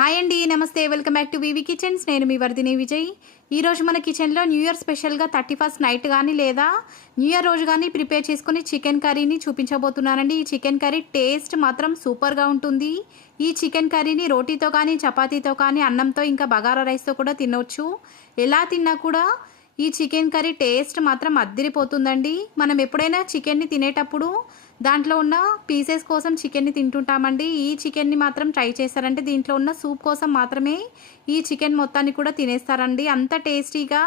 Hi అండి, నమస్తే. Welcome back to VV kitchens. నేను మీ వర్ధిని విజయ్. ఈరోజు మన కిచెన్లో న్యూ ఇయర్ స్పెషల్గా 31st నైట్ కానీ లేదా న్యూ ఇయర్ రోజు కానీ ప్రిపేర్ చేసుకుని చికెన్ కర్రీని చూపించబోతున్నానండి. ఈ చికెన్ కర్రీ టేస్ట్ మాత్రం సూపర్గా ఉంటుంది. ఈ చికెన్ కర్రీని రోటీతో కానీ, చపాతీతో కానీ, అన్నంతో, ఇంకా బగారా రైస్తో కూడా తినవచ్చు. ఎలా తిన్నా కూడా ఈ చికెన్ కర్రీ టేస్ట్ మాత్రం అద్దిరిపోతుందండి. మనం ఎప్పుడైనా చికెన్ని తినేటప్పుడు దాంట్లో ఉన్న పీసెస్ కోసం చికెన్ని తింటుంటామండి. ఈ చికెన్ని మాత్రం ట్రై చేస్తారంటే దీంట్లో ఉన్న సూప్ కోసం మాత్రమే ఈ చికెన్ మొత్తాన్ని కూడా తినేస్తారండి. అంత టేస్టీగా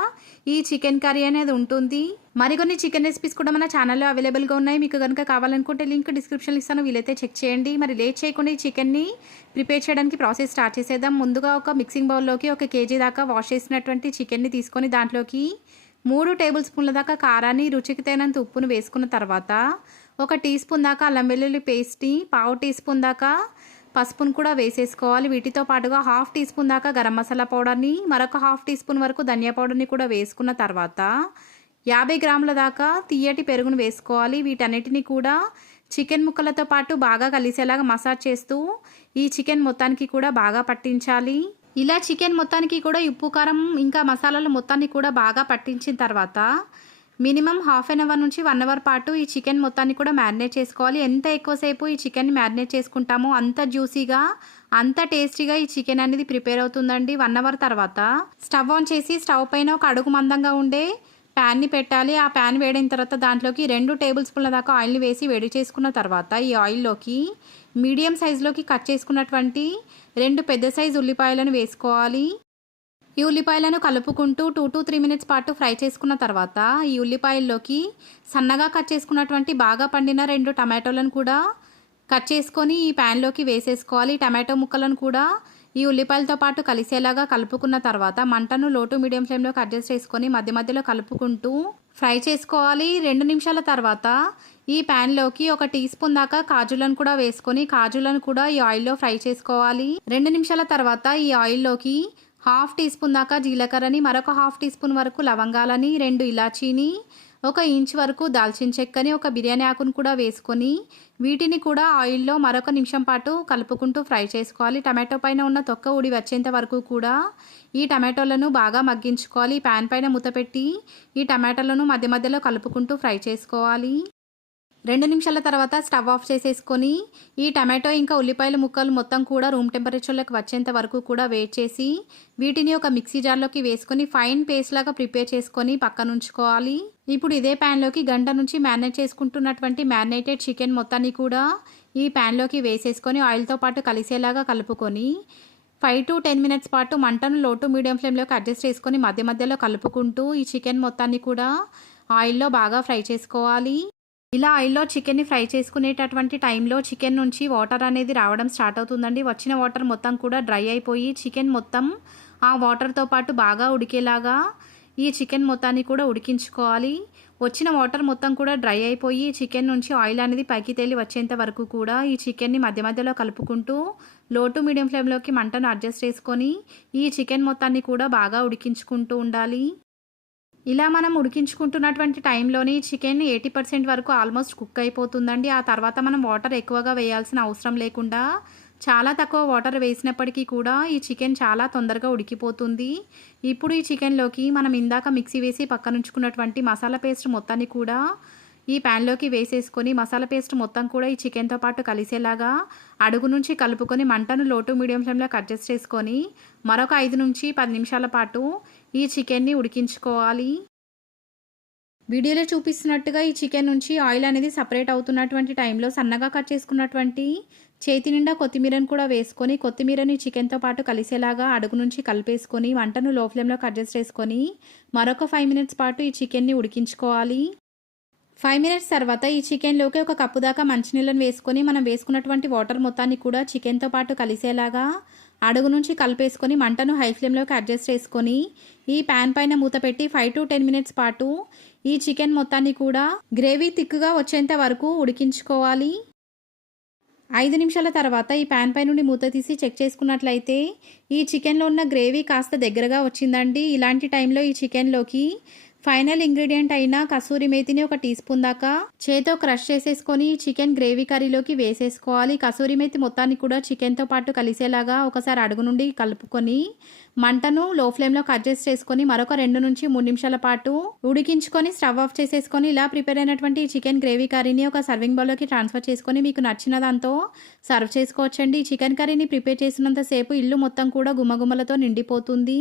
ఈ చికెన్ కర్రీ అనేది ఉంటుంది. మరికొన్ని చికెన్ రెసిపీస్ కూడా మన ఛానల్లో అవైలబుల్గా ఉన్నాయి. మీకు కనుక కావాలనుకుంటే లింక్ డిస్క్రిప్షన్లో ఇస్తాను, వీలైతే చెక్ చేయండి. మరి లేట్ చేయకుండా ఈ చికెన్ని ప్రిపేర్ చేయడానికి ప్రాసెస్ స్టార్ట్ చేసేద్దాం. ముందుగా ఒక మిక్సింగ్ బౌల్లోకి 1 kg దాకా వాష్ చేసినటువంటి చికెన్ని తీసుకొని దాంట్లోకి 3 టేబుల్ స్పూన్ల దాకా కారాన్ని, రుచికి తగినంత ఉప్పును వేసుకున్న తర్వాత 1 టీ స్పూన్ దాకా అల్లం వెల్లుల్లి పేస్ట్ని, 1/2 టీ స్పూన్ దాకా పసుపును కూడా వేసేసుకోవాలి. వీటితో పాటుగా 1/2 టీ స్పూన్ దాకా గరం మసాలా పౌడర్ని, మరొక 1/2 టీ స్పూన్ వరకు ధనియా పౌడర్ని కూడా వేసుకున్న తర్వాత 50 గ్రాముల దాకా తీయటి పెరుగును వేసుకోవాలి. వీటన్నిటిని కూడా చికెన్ ముక్కలతో పాటు బాగా కలిసేలాగా మసాజ్ చేస్తూ ఈ చికెన్ మొత్తానికి కూడా బాగా పట్టించాలి. ఇలా చికెన్ మొత్తానికి కూడా ఉప్పు, కారం, ఇంకా మసాలాలు మొత్తాన్ని కూడా బాగా పట్టించిన తర్వాత మినిమం హాఫ్ అన్ అవర్ నుంచి 1 అవర్ పాటు ఈ చికెన్ మొత్తాన్ని కూడా మ్యారినేట్ చేసుకోవాలి. ఎంత ఎక్కువసేపు ఈ చికెన్ని మ్యారినేట్ చేసుకుంటామో అంత జ్యూసీగా, అంత టేస్టీగా ఈ చికెన్ అనేది ప్రిపేర్ అవుతుందండి. 1 అవర్ తర్వాత స్టవ్ ఆన్ చేసి స్టవ్ పైన ఒక అడుగు మందంగా ఉండే ప్యాన్ని పెట్టాలి. ఆ ప్యాన్ వేడిన తర్వాత దాంట్లోకి 2 టేబుల్ స్పూన్ల దాకా ఆయిల్ని వేసి వేడి చేసుకున్న తర్వాత ఈ ఆయిల్లోకి మీడియం సైజులోకి కట్ చేసుకున్నటువంటి 2 పెద్ద సైజు ఉల్లిపాయలను వేసుకోవాలి. ఈ ఉల్లిపాయలను కలుపుకుంటూ 2 to 3 మినిట్స్ పాటు ఫ్రై చేసుకున్న తర్వాత ఈ ఉల్లిపాయల్లోకి సన్నగా కట్ చేసుకున్నటువంటి బాగా పండిన 2 టమాటోలను కూడా కట్ చేసుకొని ఈ ప్యాన్లోకి వేసేసుకోవాలి. టమాటో ముక్కలను కూడా ఈ ఉల్లిపాయలతో పాటు కలిసేలాగా కలుపుకున్న తర్వాత మంటను లో టు మీడియం ఫ్లేమ్లోకి అడ్జస్ట్ చేసుకొని మధ్య మధ్యలో కలుపుకుంటూ ఫ్రై చేసుకోవాలి. 2 నిమిషాల తర్వాత ఈ ప్యాన్లోకి 1 టీ స్పూన్ దాకా కాజులను కూడా వేసుకొని కాజులను కూడా ఈ ఆయిల్లో ఫ్రై చేసుకోవాలి. 2 నిమిషాల తర్వాత ఈ ఆయిల్లోకి 1/2 టీ స్పూన్ దాకా జీలకర్రని, మరొక 1/2 టీ స్పూన్ వరకు లవంగాలని, 2 ఇలాచీని, 1 ఇంచ్ వరకు దాల్చిన చెక్కని, 1 బిర్యానీ ఆకును కూడా వేసుకొని వీటిని కూడా ఆయిల్లో మరొక నిమిషం పాటు కలుపుకుంటూ ఫ్రై చేసుకోవాలి. టమాటో పైన ఉన్న తొక్క ఊడి వచ్చేంత వరకు కూడా ఈ టమాటోలను బాగా మగ్గించుకోవాలి. ప్యాన్ పైన మూత పెట్టి ఈ టమాటోలను మధ్య మధ్యలో కలుపుకుంటూ ఫ్రై చేసుకోవాలి. 2 నిమిషాల తర్వాత స్టవ్ ఆఫ్ చేసేసుకొని ఈ టమాటో ఇంకా ఉల్లిపాయల ముక్కలు మొత్తం కూడా రూమ్ టెంపరేచర్లోకి వచ్చేంత వరకు కూడా వెయిట్ చేసి వీటిని ఒక మిక్సీ జార్లోకి వేసుకొని ఫైన్ పేస్ట్ లాగా ప్రిపేర్ చేసుకొని పక్కన ఉంచుకోవాలి. ఇప్పుడు ఇదే ప్యాన్లోకి గంట నుంచి మ్యారినేట్ చేసుకుంటున్నటువంటి మ్యారినేటెడ్ చికెన్ మొత్తాన్ని కూడా ఈ ప్యాన్లోకి వేసేసుకొని ఆయిల్తో పాటు కలిసేలాగా కలుపుకొని 5 to 10 మినిట్స్ పాటు మంటను లో టు మీడియం ఫ్లేమ్లోకి అడ్జస్ట్ చేసుకొని మధ్య మధ్యలో కలుపుకుంటూ ఈ చికెన్ మొత్తాన్ని కూడా ఆయిల్లో బాగా ఫ్రై చేసుకోవాలి. ఇలా ఆయిల్లో చికెన్ని ఫ్రై చేసుకునేటటువంటి టైంలో చికెన్ నుంచి వాటర్ అనేది రావడం స్టార్ట్ అవుతుందండి. వచ్చిన వాటర్ మొత్తం కూడా డ్రై అయిపోయి చికెన్ మొత్తం ఆ వాటర్తో పాటు బాగా ఉడికేలాగా ఈ చికెన్ మొత్తాన్ని కూడా ఉడికించుకోవాలి. వచ్చిన వాటర్ మొత్తం కూడా డ్రై అయిపోయి చికెన్ నుంచి ఆయిల్ అనేది పైకి తేలి వచ్చేంత వరకు కూడా ఈ చికెన్ని మధ్య మధ్యలో కలుపుకుంటూ లో టు మీడియం ఫ్లేమ్లోకి మంటను అడ్జస్ట్ చేసుకొని ఈ చికెన్ మొత్తాన్ని కూడా బాగా ఉడికించుకుంటూ ఉండాలి. ఇలా మనం ఉడికించుకుంటున్నటువంటి టైంలోని చికెన్ 80% వరకు ఆల్మోస్ట్ కుక్ అయిపోతుందండి. ఆ తర్వాత మనం వాటర్ ఎక్కువగా వేయాల్సిన అవసరం లేకుండా చాలా తక్కువ వాటర్ వేసినప్పటికీ కూడా ఈ చికెన్ చాలా తొందరగా ఉడికిపోతుంది. ఇప్పుడు ఈ చికెన్లోకి మనం ఇందాక మిక్సీ వేసి పక్కనుంచుకున్నటువంటి మసాలా పేస్ట్ మొత్తాన్ని కూడా ఈ ప్యాన్లోకి వేసేసుకొని మసాలా పేస్ట్ మొత్తం కూడా ఈ చికెన్తో పాటు కలిసేలాగా అడుగు నుంచి కలుపుకొని మంటను లో టు మీడియం ఫ్లేమ్లోకి అడ్జస్ట్ చేసుకొని మరొక 5 నుంచి 10 నిమిషాల పాటు ఈ చికెన్ని ఉడికించుకోవాలి. వీడియోలో చూపిస్తున్నట్టుగా ఈ చికెన్ నుంచి ఆయిల్ అనేది సపరేట్ అవుతున్నటువంటి టైంలో సన్నగా కట్ చేసుకున్నటువంటి చేతి నిండా కొత్తిమీరను కూడా వేసుకొని కొత్తిమీరని చికెన్తో పాటు కలిసేలాగా అడుగు నుంచి కలిపేసుకొని మంటను లో ఫ్లేమ్లోకి అడ్జస్ట్ చేసుకొని మరొక 5 మినిట్స్ పాటు ఈ చికెన్ని ఉడికించుకోవాలి. 5 మినిట్స్ తర్వాత ఈ చికెన్లోకి 1 కప్పు దాకా మంచినీళ్ళని వేసుకొని మనం వేసుకున్నటువంటి వాటర్ మొత్తాన్ని కూడా చికెన్తో పాటు కలిసేలాగా అడుగు నుంచి కలిపేసుకొని మంటను హై ఫ్లేమ్లోకి అడ్జస్ట్ చేసుకొని ఈ ప్యాన్ పైన మూత పెట్టి 5 to 10 మినిట్స్ పాటు ఈ చికెన్ మొత్తాన్ని కూడా గ్రేవీ థిక్గా వచ్చేంత వరకు ఉడికించుకోవాలి. 5 నిమిషాల తర్వాత ఈ ప్యాన్ పై నుండి మూత తీసి చెక్ చేసుకున్నట్లయితే ఈ చికెన్లో ఉన్న గ్రేవీ కాస్త దగ్గరగా వచ్చిందండి. ఇలాంటి టైంలో ఈ చికెన్లోకి ఫైనల్ ఇంగ్రీడియంట్ అయిన కసూరి మేతిని ఒక టీ స్పూన్ దాకా చేతో క్రష్ చేసేసుకొని చికెన్ గ్రేవీ కర్రీలోకి వేసేసుకోవాలి. కసూరి మేతి మొత్తాన్ని కూడా చికెన్తో పాటు కలిసేలాగా ఒకసారి అడుగు నుండి కలుపుకొని మంటను లో ఫ్లేమ్లోకి అడ్జస్ట్ చేసుకొని మరొక 2 నుంచి 3 నిమిషాల పాటు ఉడికించుకొని స్టవ్ ఆఫ్ చేసేసుకొని ఇలా ప్రిపేర్ అయినటువంటి చికెన్ గ్రేవీ కర్రీని ఒక సర్వింగ్ బౌల్లోకి ట్రాన్స్ఫర్ చేసుకొని మీకు నచ్చిన దాంతో సర్వ్ చేసుకోవచ్చండి. ఈ చికెన్ కర్రీని ప్రిపేర్ చేసినంతసేపు ఇల్లు మొత్తం కూడా గుమగుమలతో నిండిపోతుంది.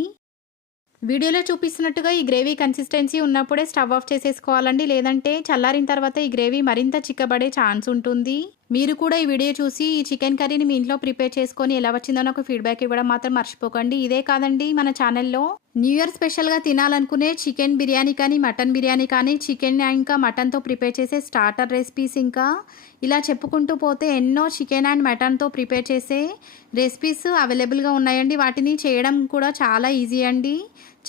వీడియోలో చూపిస్తున్నట్టుగా ఈ గ్రేవీ కన్సిస్టెన్సీ ఉన్నప్పుడే స్టవ్ ఆఫ్ చేసేసుకోవాలండి. లేదంటే చల్లారిన తర్వాత ఈ గ్రేవీ మరింత చిక్కబడే ఛాన్స్ ఉంటుంది. మీరు కూడా ఈ వీడియో చూసి ఈ చికెన్ కర్రీని మీ ఇంట్లో ప్రిపేర్ చేసుకొని ఎలా వచ్చిందో నాకు ఫీడ్బ్యాక్ ఇవ్వడం మాత్రం మర్చిపోకండి. ఇదే కాదండి, మన ఛానల్లో న్యూ ఇయర్ స్పెషల్గా తినాలనుకునే చికెన్ బిర్యానీ కానీ మటన్ బిర్యానీ కానీ చికెన్ ఇంకా మటన్తో ప్రిపేర్ చేసే స్టార్టర్ రెసిపీస్ ఇంకా ఇలా చెప్పుకుంటూ పోతే ఎన్నో చికెన్ అండ్ మటన్తో ప్రిపేర్ చేసే రెసిపీస్ అవైలబుల్గా ఉన్నాయండి. వాటిని చేయడం కూడా చాలా ఈజీ అండి,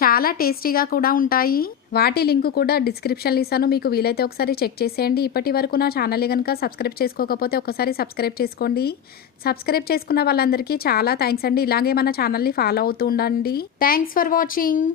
చాలా టేస్టీగా కూడా ఉంటాయి. వాటి లింక్ కూడా డిస్క్రిప్షన్లో ఇస్తాను, మీకు వీలైతే ఒకసారి చెక్ చేసేయండి. ఇప్పటి వరకు నా ఛానల్ని కనుక సబ్స్క్రైబ్ చేసుకోకపోతే ఒకసారి సబ్స్క్రైబ్ చేసుకోండి. సబ్స్క్రైబ్ చేసుకున్న వాళ్ళందరికీ చాలా థ్యాంక్స్ అండి. ఇలాగే మన ఛానల్ని ఫాలో అవుతూ ఉండండి. Thanks for watching.